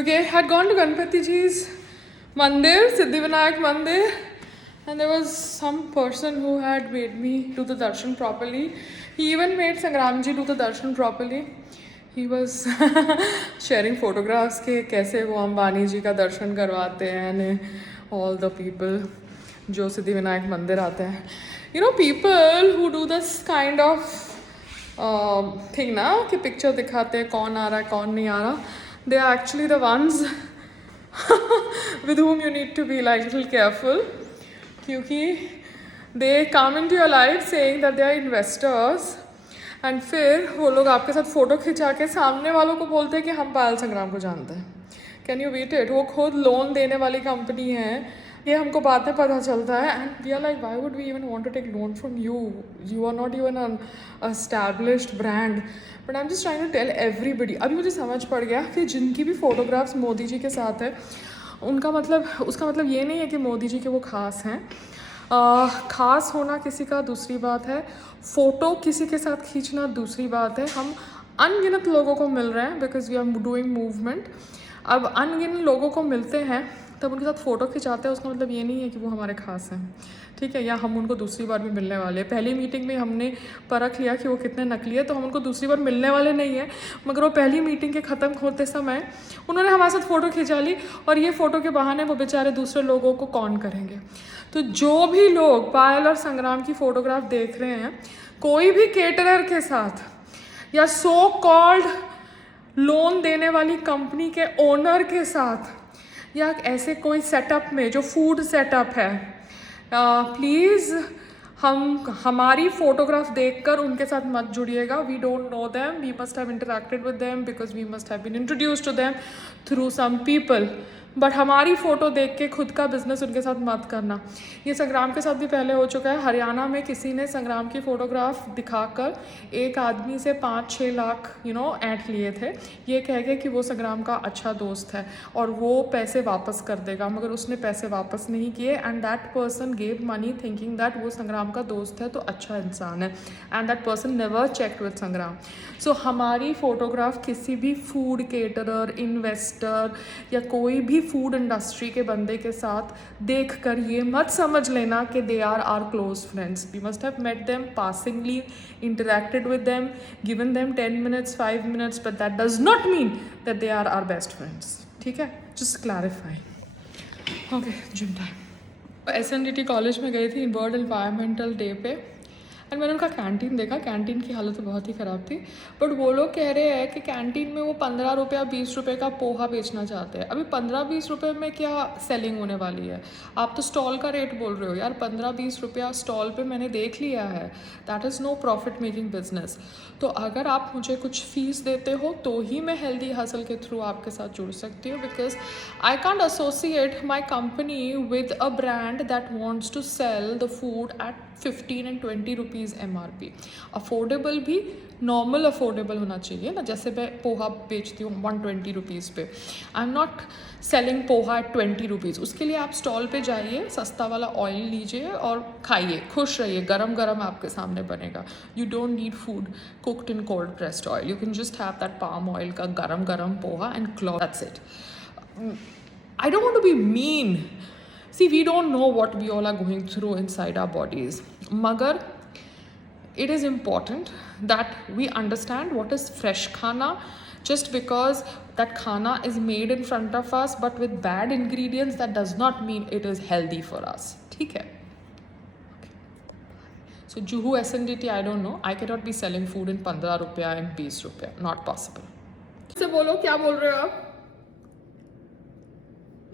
Okay, had gone to Ganpati Ji's Mandir, Siddhivinayak Mandir, and there was some person who had made me do the darshan properly. He even made Sangram ji do the darshan properly. He was sharing photographs के कैसे वो अंबानी जी का दर्शन करवाते हैं and all the people जो सिद्धिविनायक मंदिर आते हैं. You know, people who do this kind of thing ना कि पिक्चर दिखाते हैं कौन आ रहा है कौन नहीं आ रहा, they are actually the ones with whom you need to be like little careful, क्योंकि they come into your life saying that they are investors and फिर वो लोग आपके साथ फ़ोटो खिंचा के सामने वालों को बोलते हैं कि हम पायल संग्राम को जानते हैं. Can you beat it? वो खुद लोन देने वाली कंपनी है, ये हमको बाद में पता चलता है and we are like why would we even want to take loan from you, you are not even an established brand. But I am just trying to tell everybody. अभी मुझे समझ पड़ गया कि जिनकी भी फोटोग्राफ्स मोदी जी के साथ है उनका मतलब, उसका मतलब ये नहीं है कि मोदी जी के वो खास हैं. ख़ास होना किसी का दूसरी बात है, फ़ोटो किसी के साथ खींचना दूसरी बात है. हम अनगिनत लोगों को मिल रहे हैं because we are doing movement. अब अनगिनत लोगों को मिलते हैं तब उनके साथ फ़ोटो खिंचाते हैं, उसका मतलब ये नहीं है कि वो हमारे खास हैं, ठीक है, या हम उनको दूसरी बार भी मिलने वाले हैं. पहली मीटिंग में हमने परख लिया कि वो कितने नकली है, तो हम उनको दूसरी बार मिलने वाले नहीं हैं. मगर वो पहली मीटिंग के ख़त्म होते समय उन्होंने हमारे साथ फ़ोटो खिंचा ली और ये फ़ोटो के बहाने वो बेचारे दूसरे लोगों को कौन करेंगे. तो जो भी लोग पायल और संग्राम की फ़ोटोग्राफ देख रहे हैं, कोई भी केटरर के साथ या सो कॉल्ड लोन देने वाली कंपनी के ओनर के साथ या ऐसे कोई सेटअप में जो फूड सेटअप है, प्लीज़ हमारी फ़ोटोग्राफ देखकर उनके साथ मत जुड़िएगा. We don't know them, we must have interacted with them because we must have been introduced to them through some people. But हमारी फ़ोटो देख के खुद का बिजनेस उनके साथ मत करना. ये संग्राम के साथ भी पहले हो चुका है. हरियाणा में किसी ने संग्राम की फ़ोटोग्राफ दिखाकर एक आदमी से 5-6 लाख ऐंठ लिए थे, ये कह के कि वो संग्राम का अच्छा दोस्त है और वो पैसे वापस कर देगा. मगर उसने पैसे वापस नहीं किए and that person gave money thinking that वो संग्राम का दोस्त है तो अच्छा इंसान है, and that person never checked with संग्राम. सो हमारी फ़ोटोग्राफ किसी भी फूड केटरर, इन्वेस्टर या कोई भी फूड इंडस्ट्री के बंदे के साथ देखकर ये मत समझ लेना कि they are our close friends. We must have met them passingly, interacted with them, given them 10 minutes 5 minutes, but that does not mean that they are our best friends. ठीक है, just clarify. Okay, gym time. SNDT college में गई थी world environmental day पे and मैंने उनका canteen देखा. Canteen की हालत तो बहुत ही ख़राब थी, बट वो लोग कह रहे हैं कि कैंटीन में वो 15 रुपया 20 रुपये का पोहा बेचना चाहते हैं. अभी 15-20 रुपये में क्या सेलिंग होने वाली है? आप तो स्टॉल का रेट बोल रहे हो यार. 15-20 रुपया स्टॉल पे मैंने देख लिया है, that is no profit making business. तो अगर आप मुझे कुछ फीस देते हो तो ही मैं हेल्दी हसल के थ्रू आपके साथ जुड़ सकती हूँ, because I can't associate my company with a brand that wants to sell the food at 15 and 20 rupees MRP. Affordable भी, नॉर्मल अफोर्डेबल होना चाहिए ना. जैसे मैं पोहा बेचती हूँ 120 रुपीज़ पे, I am not selling poha at 20 rupees. उसके लिए आप स्टॉल पे जाइए, सस्ता वाला ऑयल लीजिए और खाइए, खुश रहिए. गरम गरम आपके सामने बनेगा. You don't need food cooked in cold pressed oil. You can just have that palm oil का गरम गरम poha and cloth, that's it. I don't want to be mean. See, we don't know what we all are going through inside our bodies. Magar, it is important that we understand what is fresh khana. Just because that khana is made in front of us but with bad ingredients, that does not mean it is healthy for us. ठीक है? So Juhu SNDT, I don't know. I cannot be selling food in 15 रुपया and 20 रुपया. Not possible. से बोलो, क्या बोल रहे हो आप?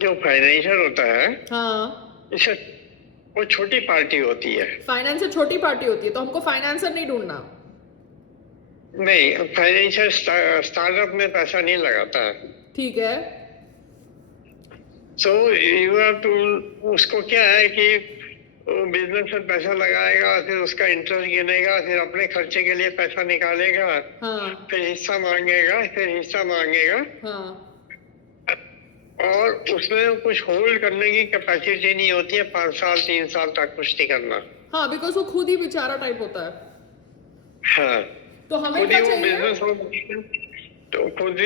जो फाइनेंशियल होता है, हाँ, इसे वो छोटी पार्टी होती है. फाइनेंसर छोटी पार्टी होती है, तो हमको फाइनेंसर नहीं ढूंढना. नहीं, फाइनेंशियल स्टार्टअप में पैसा नहीं लगाता है. ठीक है. सो यू हैव टू, उसको क्या है कि बिजनेस में पैसा लगाएगा, फिर उसका इंटरेस्ट गिनेगा, फिर अपने खर्चे के लिए पैसा निकालेगा. हाँ. फिर हिस्सा मांगेगा, फिर हिस्सा मांगेगा. हाँ. और उसमें कुछ होल्ड करने की कैपेसिटी नहीं होती है. 5 साल 3 साल तक कुछ नहीं करना. हाँ, बिकॉज वो खुद ही बेचारा टाइप होता है. हाँ, तो हमें खुद क्या ही वो चाहिए? बिजनेस तो खुद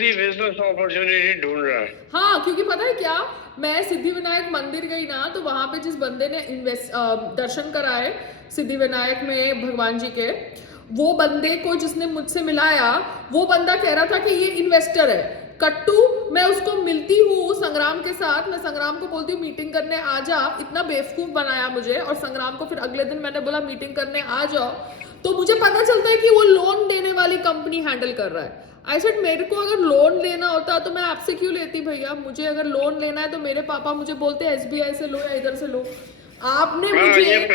ही बिजनेस अपॉर्चुनिटी ढूंढ रहा है। हाँ, क्योंकि पता है क्या, मैं सिद्धि विनायक मंदिर गई ना, तो वहां पे जिस बंदे ने दर्शन कराए सिद्धि विनायक में भगवान जी के, वो बंदे को जिसने मुझसे मिलाया, वो बंदा कह रहा था कि ये इन्वेस्टर है कट्टू। मैं उसको मिलती हूँ संग्राम के साथ, मैं संग्राम को बोलती हूँ मीटिंग करने आ जा, इतना बेवकूफ बनाया मुझे। और संग्राम को फिर अगले दिन मैंने बोला मीटिंग करने आ जाओ, तो मुझे पता चलता है कि वो लोन देने वाली कंपनी हैंडल कर रहा है। आई सेड मेरे को अगर लोन लेना होता तो मैं आपसे क्यों लेती भैया, मुझे अगर लोन लेना है तो मेरे पापा मुझे बोलते SBI से लो या इधर से लो। आपने मुझे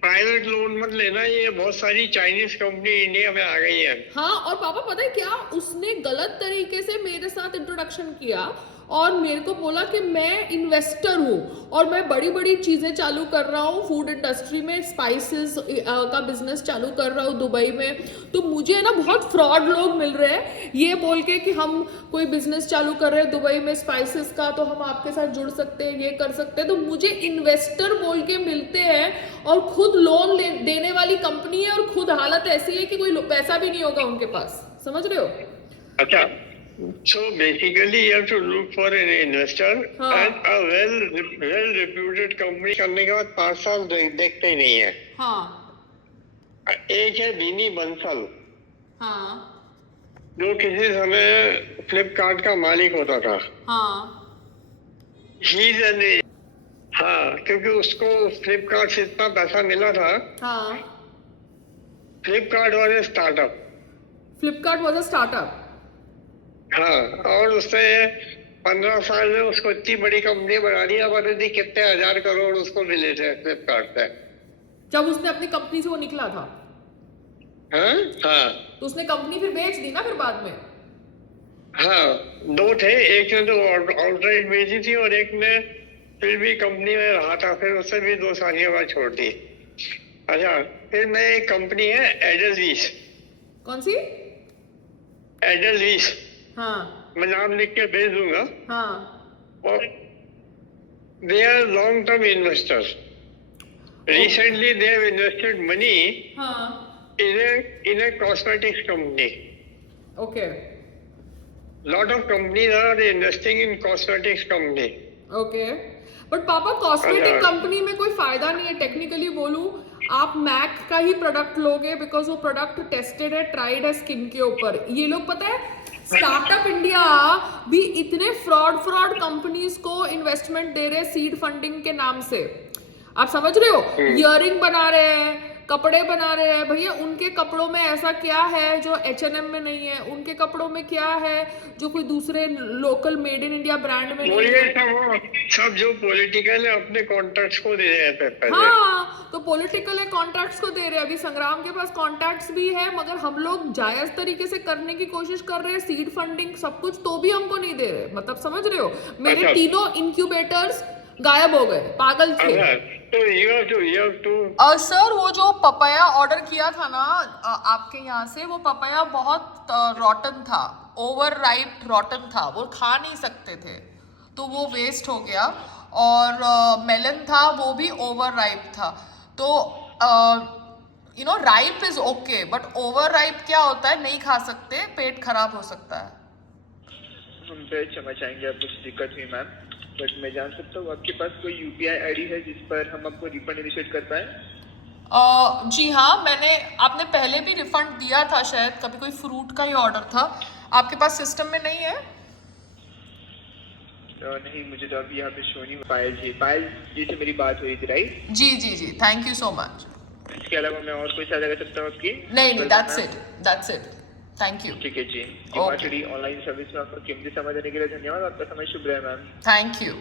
प्राइवेट लोन मत लेना, ये बहुत सारी चाइनीज कंपनी इंडिया में आ गई है। हाँ, और पापा पता है क्या, उसने गलत तरीके से मेरे साथ इंट्रोडक्शन किया और मेरे को बोला कि मैं इन्वेस्टर हूँ और मैं बड़ी बड़ी चीजें चालू कर रहा हूँ फूड इंडस्ट्री में, स्पाइसेस का बिजनेस चालू कर रहा हूँ दुबई में। तो मुझे ना बहुत फ्रॉड लोग मिल रहे हैं ये बोल के कि हम कोई बिजनेस चालू कर रहे हैं दुबई में स्पाइसेस का, तो हम आपके साथ जुड़ सकते हैं, ये कर सकते हैं। तो मुझे इन्वेस्टर बोल के मिलते हैं और खुद लोन देने वाली कंपनी है, और खुद हालत ऐसी है कि कोई पैसा भी नहीं होगा उनके पास, समझ रहे हो? अच्छा, so basically you have to look for an investor and a well reputed company। करने के बाद 5 साल देखते ही नहीं है। हाँ, एक है बीनी बंसल, हाँ, जो किसी समय फ्लिपकार्ट का मालिक होता था। हाँ, हाँ, क्योंकि उसको फ्लिपकार्ट से इतना पैसा मिला था। हाँ, Flipkart was a startup. Flipkart was a startup. हाँ, और उससे 15 साल में उसको इतनी बड़ी कंपनी बना दिया, पता नहीं कितने 1000 करोड़ उसको मिले थे फ्लिपकार्ट से, जब उसने अपनी कंपनी से वो निकला था। हाँ, हाँ, तो उसने कंपनी फिर बेच दी ना फिर बाद में। हाँ, 2 थे, एक ने तो आउटराइट बेची थी और एक ने फिर भी कंपनी में रहा था, फिर उससे भी 2 साल के बाद छोड़ दी। अच्छा, फिर मैं एक कंपनी है एडलवीस। कौन सी? एडलवीस। हाँ, मैं नाम लिख के भेज दूंगा। हाँ, और they are long term investors. Recently they have invested money हाँ, in a cosmetics company. okay, Lot of companies are investing in cosmetics company. okay. But पापा कॉस्मेटिक अच्छा। कंपनी में कोई फायदा नहीं है, टेक्निकली बोलूं, आप मैक का ही प्रोडक्ट लोगे बिकॉज वो प्रोडक्ट टेस्टेड है, ट्राइड है स्किन के ऊपर। ये लोग पता है स्टार्टअप इंडिया भी इतने फ्रॉड कंपनीज को इन्वेस्टमेंट दे रहे हैं सीड फंडिंग के नाम से, आप समझ रहे हो? इयररिंग बना रहे हैं, कपड़े बना रहे हैं, भैया उनके कपड़ों में ऐसा क्या है जो H&M में नहीं है, उनके कपड़ों में क्या है जो कोई दूसरे local made in India brand में नहीं है। सब जो पॉलिटिकल है अपने कॉन्ट्रैक्ट्स को दे रहे हैं पैसे। हाँ, तो पॉलिटिकल है कॉन्ट्रैक्ट्स को दे रहे हैं। अभी संग्राम के पास कॉन्ट्रैक्ट्स भी है, मगर हम लोग जायज तरीके से करने की कोशिश कर रहे हैं, सीड फंडिंग सब कुछ, तो भी हमको नहीं दे रहे। मतलब समझ रहे हो, मेरे अच्छा। तीनों इंक्यूबेटर्स गायब हो गए, पागल थे। तो you have to सर वो जो पपाया ऑर्डर किया था ना आपके यहाँ से, वो पपाया बहुत रॉटन था, ओवर राइप रॉटन था, वो खा नहीं सकते थे, तो वो वेस्ट हो गया। और मेलन था वो भी ओवर राइप था। तो you know ripe is okay, but over ripe क्या होता है, नहीं खा सकते, पेट खराब हो सकता है। हम पे क्षमा चाहेंगे, आप कुछ दिक्कत हुई मैम, बट मैं जान सकता हूँ आपके पास कोई UPI ID है जिस पर हम आपको रिफंड इनिशिएट कर पाए? जी हाँ, आपने पहले भी रिफंड दिया था शायद, कभी कोई फ्रूट का ही ऑर्डर था, आपके पास सिस्टम में नहीं है? नहीं, मुझे तो अभी यहाँ पे शो नहीं। पायल जी से मेरी बात हुई थी, राइट? जी जी जी, थैंक यू सो मच। इसके अलावा मैं और कोई सहायता कर सकता हूँ आपकी? नहीं, दैट्स इट, थैंक यू। ठीक है जी। हिमाचली ऑनलाइन सर्विस में आपका कीमती समय देने के लिए धन्यवाद। आपका समय शुभ रहे मैम। Thank you.